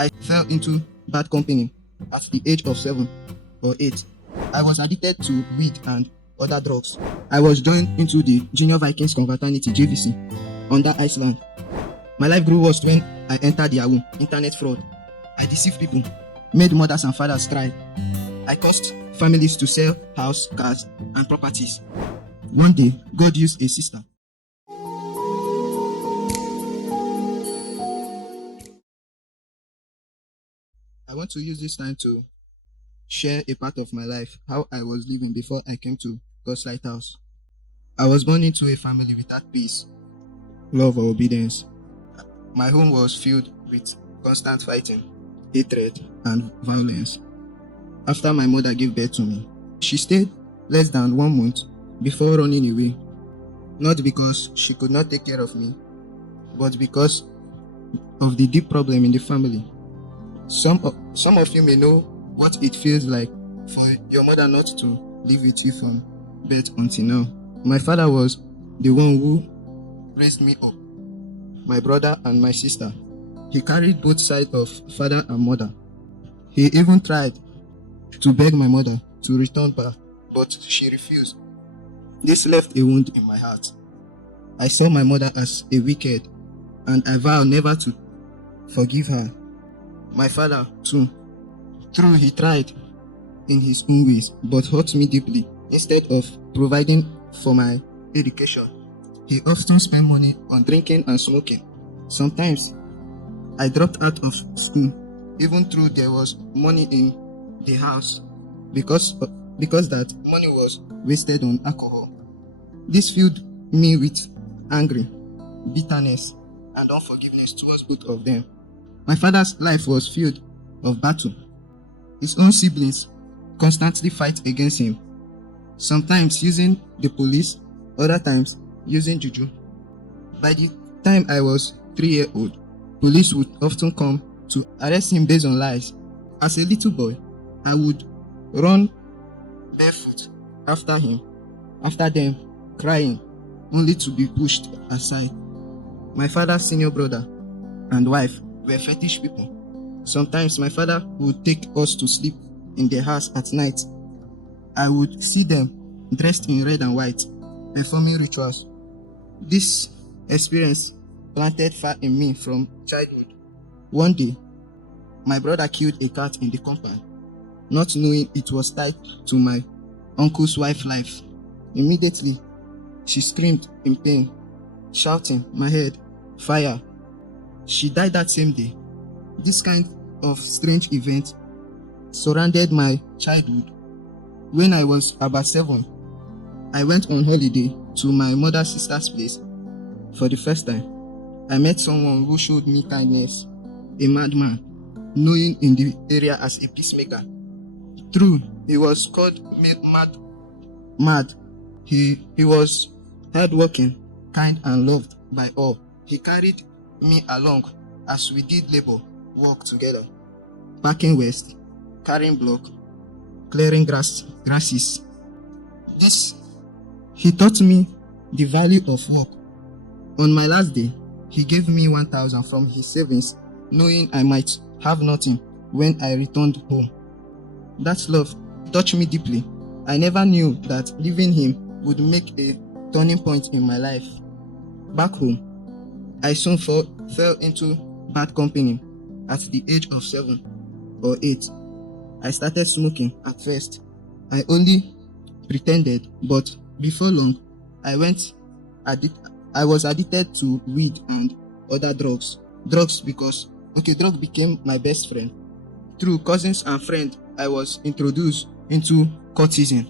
I fell into bad company at the age of 7 or 8. I was addicted to weed and other drugs. I was joined into the Junior Vikings Confraternity (JVC) under Iceland. My life grew worse when I entered Yahoo, internet fraud. I deceived people, made mothers and fathers cry. I caused families to sell house, cars, and properties. One day, God used a sister. I want to use this time to share a part of my life, how I was living before I came to God's Lighthouse. I was born into a family without peace, love, or obedience. My home was filled with constant fighting, hatred, and violence. After my mother gave birth to me, she stayed less than 1 month before running away. Not because she could not take care of me, but because of the deep problem in the family. Some of you may know what it feels like for your mother not to live with you from birth until now. My father was the one who raised me up, my brother and my sister. He carried both sides of father and mother. He even tried to beg my mother to return back, but she refused. This left a wound in my heart. I saw my mother as a wicked, and I vowed never to forgive her. My father, too. True, he tried in his own ways, but hurt me deeply. Instead of providing for my education, he often spent money on drinking and smoking. Sometimes, I dropped out of school, even though there was money in the house, because that money was wasted on alcohol. This filled me with anger, bitterness, and unforgiveness towards both of them. My father's life was filled of battle. His own siblings constantly fight against him, sometimes using the police, other times using juju. By the time I was 3 years old, police would often come to arrest him based on lies. As a little boy, I would run barefoot after them, crying, only to be pushed aside. My father's senior brother and wife were fetish people. Sometimes my father would take us to sleep in their house at night. I would see them dressed in red and white, performing rituals. This experience planted fire in me from childhood. One day, my brother killed a cat in the compound, not knowing it was tied to my uncle's wife's life. Immediately, she screamed in pain, shouting, "My head, fire!" She died that same day. This kind of strange event surrounded my childhood. When I was about 7, I went on holiday to my mother's sister's place for the first time. I met someone who showed me kindness, a madman, known in the area as a peacemaker. True, he was called mad. He was hardworking, kind, and loved by all. He carried me along as we did labor work together, packing waste, carrying block, clearing grasses. He taught me the value of work. On my last day, he gave me 1,000 from his savings, knowing I might have nothing when I returned home. That love touched me deeply. I never knew that leaving him would make a turning point in my life. Back home, I soon fell into bad company at the age of 7 or 8. I started smoking at first. I only pretended, but before long, I was addicted to weed and other drugs. Drugs became my best friend. Through cousins and friends, I was introduced into cultism.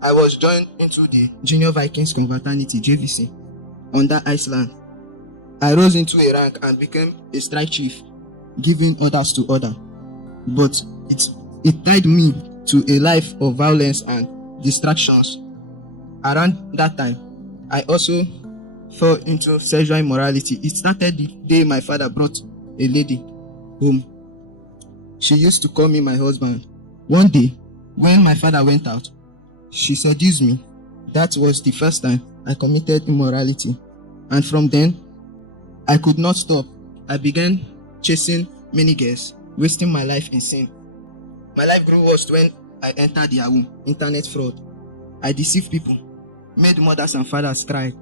I was joined into the Junior Vikings Confraternity (JVC) under Iceland. I rose into a rank and became a strike chief, giving orders to others. But it tied me to a life of violence and distractions. Around that time, I also fell into sexual immorality. It started the day my father brought a lady home. She used to call me my husband. One day, when my father went out, she seduced me. That was the first time I committed immorality. And from then, I could not stop. I began chasing many girls, wasting my life in sin. My life grew worse when I entered Yahoo, internet fraud. I deceived people, made mothers and fathers cry.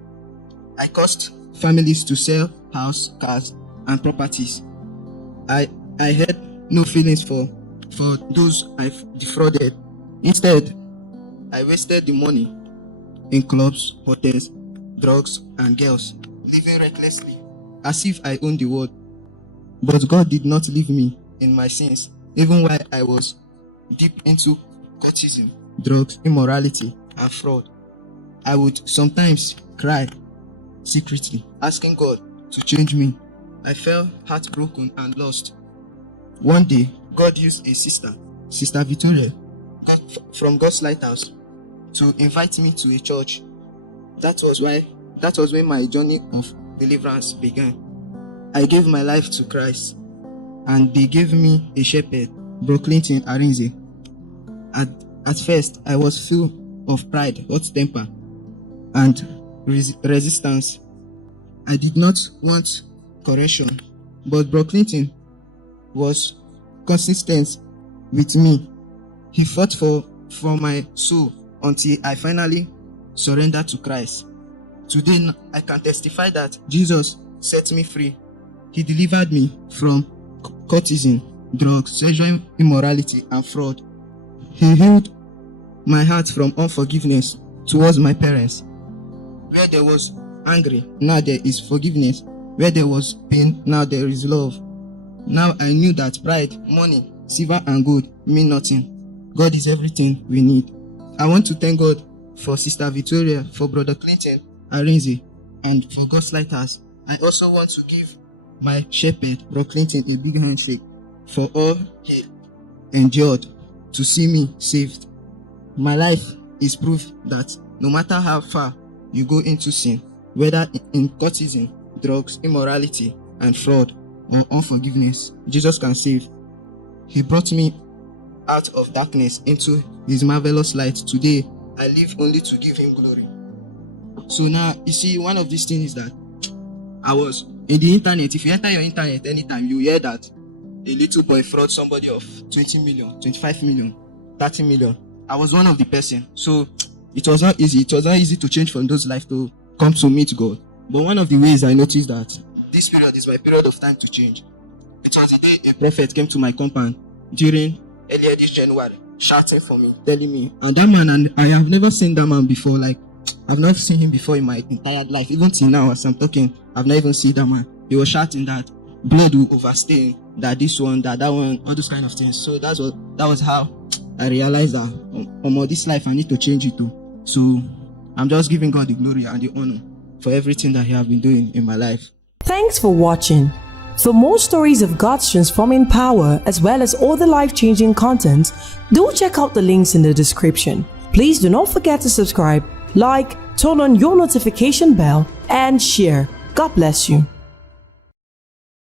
I caused families to sell house, cars, and properties. I had no feelings for those I've defrauded. Instead, I wasted the money in clubs, hotels, drugs, and girls, living recklessly, as if I owned the world. But God did not leave me in my sins, even while I was deep into cultism, drugs, immorality, and fraud. I would sometimes cry secretly, asking God to change me. I felt heartbroken and lost. One day, God used a Sister Victoria, from God's Lighthouse, to invite me to a church. That was when my journey of deliverance began. I gave my life to Christ, and they gave me a shepherd, Bro Clinton Arinze. At first, I was full of pride, hot temper, and resistance. I did not want correction, but Bro Clinton was consistent with me. He fought for my soul until I finally surrendered to Christ. Today, I can testify that Jesus set me free. He delivered me from cultism, drugs, sexual immorality, and fraud. He healed my heart from unforgiveness towards my parents. Where there was anger, now there is forgiveness. Where there was pain, now there is love. Now I knew that pride, money, silver, and gold mean nothing. God is everything we need. I want to thank God for Sister Victoria, for Brother Clinton Arinze, and for God's Lighthouse. I also want to give my shepherd, Bro Clinton, a big handshake for all he endured to see me saved. My life is proof that no matter how far you go into sin, whether in cultism, drugs, immorality, and fraud, or unforgiveness, Jesus can save. He brought me out of darkness into his marvelous light. Today, I live only to give him glory. So now, you see, one of these things is that I was in the internet. If you enter your internet anytime, you hear that a little boy fraud somebody of 20 million, 25 million, 30 million. I was one of the person. So it was not easy. It was not easy to change from those life to come to meet God. But one of the ways I noticed that this period is my period of time to change. It was the day a prophet came to my compound during earlier this January, shouting for me, telling me, and that man, and I have never seen that man before. Like, I've not seen him before in my entire life. Even till now, as I'm talking, I've not even seen that man. He was shouting that blood will overstain, that this one, that one, all those kind of things. So that was how I realized that this life I need to change it too. So I'm just giving God the glory and the honor for everything that He has been doing in my life. Thanks for watching. For more stories of God's transforming power as well as all the life-changing content, do check out the links in the description. Please do not forget to subscribe, like, turn on your notification bell, and share. God bless you.